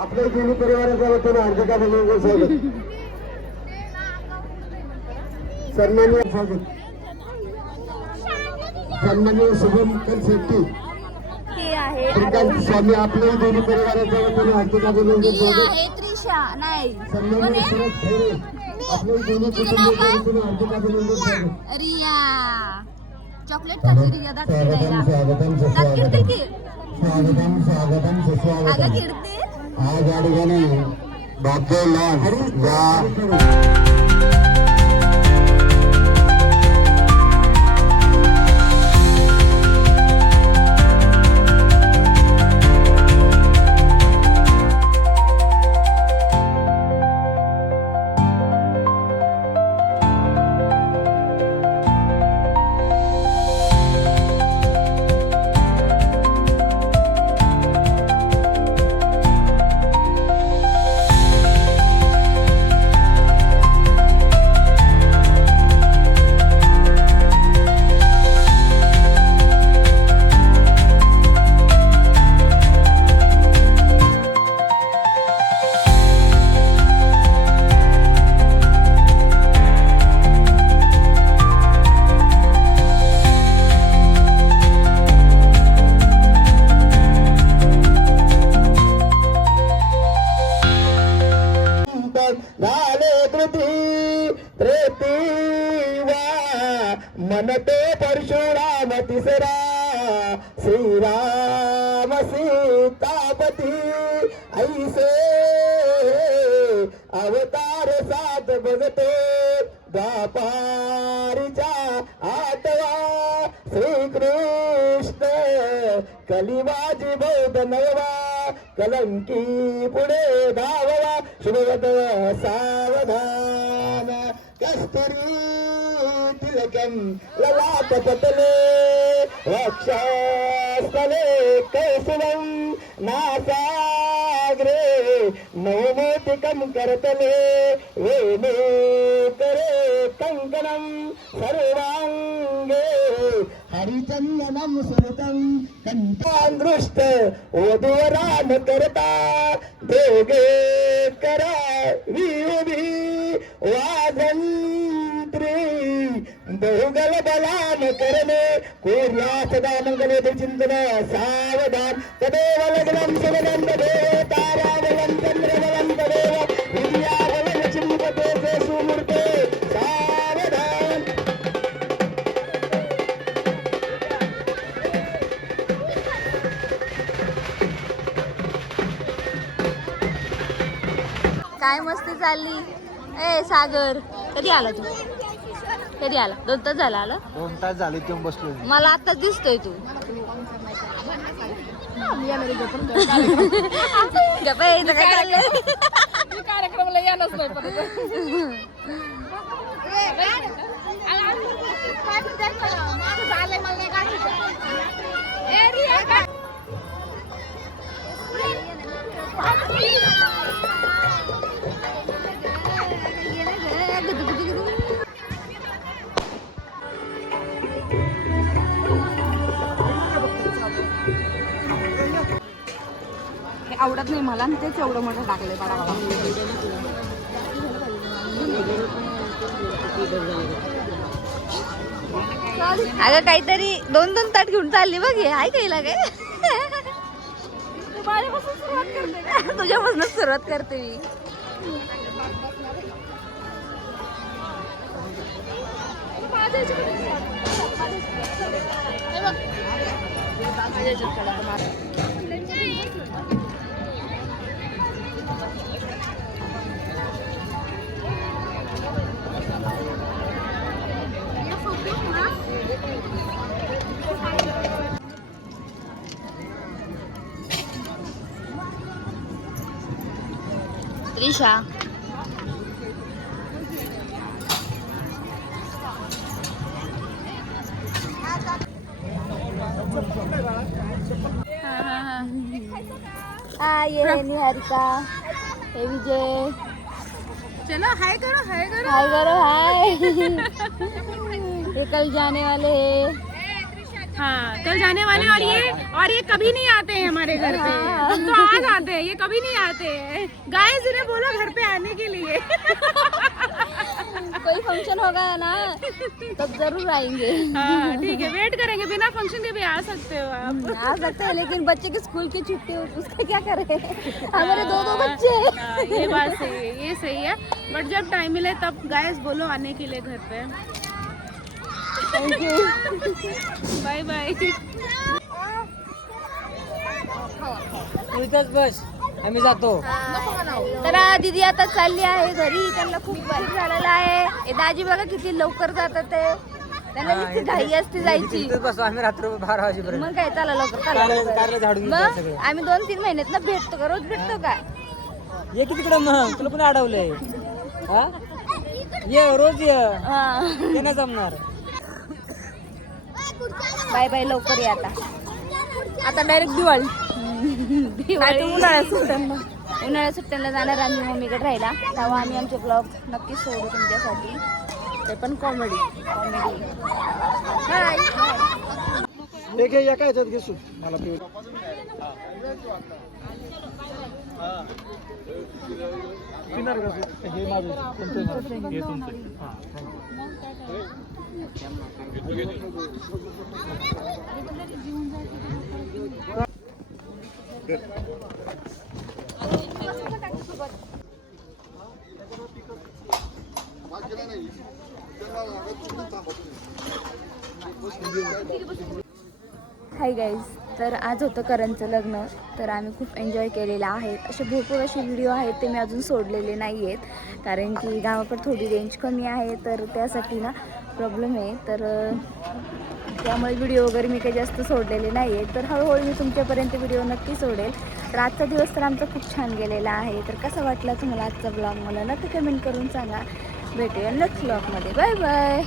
आपल्या दोन्ही परिवाराच्या वतीने हार्दिक अभिनंदन स्वागत. सन्माननीय स्वागत सन्माननीय शुभंकर शेट्टी स्वामी आपल्या दोन्ही परिवाराच्या वतीने हार्दिक अभिनंदन स्वागत. सन्माननीय शरद खैरे आपल्या दोन्ही कुटुंबाच्या वतीने हार्दिक अभिनंदन स्वागत. रिया चॉकलेट खाते रिया दाखवायला स्वागतम स्वागतम सुस्वागतम. आज या ठिकाणी भाग्य लॉन्स या मनते परशुराम तिसरा श्रीराम सीतापती ऐसे अवतार सात बघते द्वापारीचा आठवा श्रीकृष्ण कलिवाजी बौद्ध नववा कलंकी पुढे धाववा शुभवत सावधान कस्तुरी तिलकं ललाट पतले वक्षस्थले कैसुवं नासाग्रे नवमोतिकं करतले वेणे करे कंकणं सर्वांगे हरिचंदनं सुरतं कंठान् दृष्ट वधूवरान् करता दोघे करा विहुभी वाजंत्री बहुगल बलान करणे कोर्या सदा मंगले चिंतन सावधान तदेव लग्नं शिवनं तदेव ताराबलं चंद्रबलं तदेव विद्याबलं चिंतते ते सुमूर्ते सावधान. काय मस्ती चालली. ए सागर कधी आला तू? कधी आला? 2 तास झाला आला? 2 तास झाले तुम्ही बसलो. मला आताच दिसतोय तू. कार्यक्रमाला येणार नाही. आवडत नाही मला आणि तेच एवढं मोठं टाकलंय बाळा. अगं काहीतरी 2-2 ताट घेऊन चालली बघ. हे आहे काहीला काय? तुझ्यापासूनच सुरुवात करते मी. त्रिशा ये है निहारिका, हे विजय. चलो हाय करो हाय करो हाय करो हाय. ये कल जाने वाले हैं. हाँ कल जाने वाले और ये कभी नहीं आते हैं हमारे घर पे। हम तो आज आते हैं, ये कभी नहीं आते हैं। गाइस इन्हें बोलो घर पे आने के लिए। कोई फंक्शन होगा ना तब जरूर आएंगे। हाँ ठीक है, वेट करेंगे, बिना फंक्शन के भी आ सकते हो आप। आ सकते हैं लेकिन बच्चे के स्कूल की छुट्टी हो उसका क्या करें। हमारे दो बच्चे। हाँ, ये बात सही है, ये सही है। बट जब टाइम मिले तब गाइस बोलो आने के लिए घर पे। Thank you. Bye bye. बस आम्ही जातो. तर दीदी आता चालली आहे घरी. त्यांना खूप बरं झालेलं आहे. हे दाजी बघा किती लवकर जातात ते. त्यांना नुसती घाई असते जायची. इथेच बसतो आम्ही रात्र 12 वाजेपर्यंत. मग काय चला लवकर चला कारला झाडून मग घ्यायचं सगळं. आम्ही 2-3 महिन्यात ना भेटतो का? रोज भेटतो का? ये की तिकडं मग तुला पण अडवलंय. हा ये रोज ये. ते नाही जमणार. बाय बाय लवकर या आता डायरेक्ट दिवाळी उन्हाळ्या सुट्ट्यांना जाणार आम्ही मम्मीकडे राहायला. तेव्हा आम्ही आमचे ब्लॉग नक्की सोडू तुमच्यासाठी. ते पण कॉमेडी हाय. एका याच्यात घेसू मला पिऊ. पिणार का हे माझं कोणतं हे तुमचं. हाय गाईज, तर आज होतं करणचं लग्न. तर आम्ही खूप एन्जॉय केलेलं आहे. असे भरपूर असे व्हिडिओ आहेत ते मी अजून सोडलेले नाही आहेत, कारण की गावाकडे थोडी रेंज कमी आहे, तर त्यासाठी ना प्रॉब्लेम आहे. तर त्यामुळे व्हिडिओ वगैरे मी काही जास्त सोडलेले नाही आहेत. तर हळूहळू मी तुमच्यापर्यंत व्हिडिओ नक्की सोडेल. तर आजचा दिवस तर आमचा खूप छान गेलेला आहे. तर कसा वाटला तुम्हाला आजचा ब्लॉग मला नक्की कमेंट करून सांगा. भेटूया नेक्स्ट ब्लॉगमध्ये. Bye bye.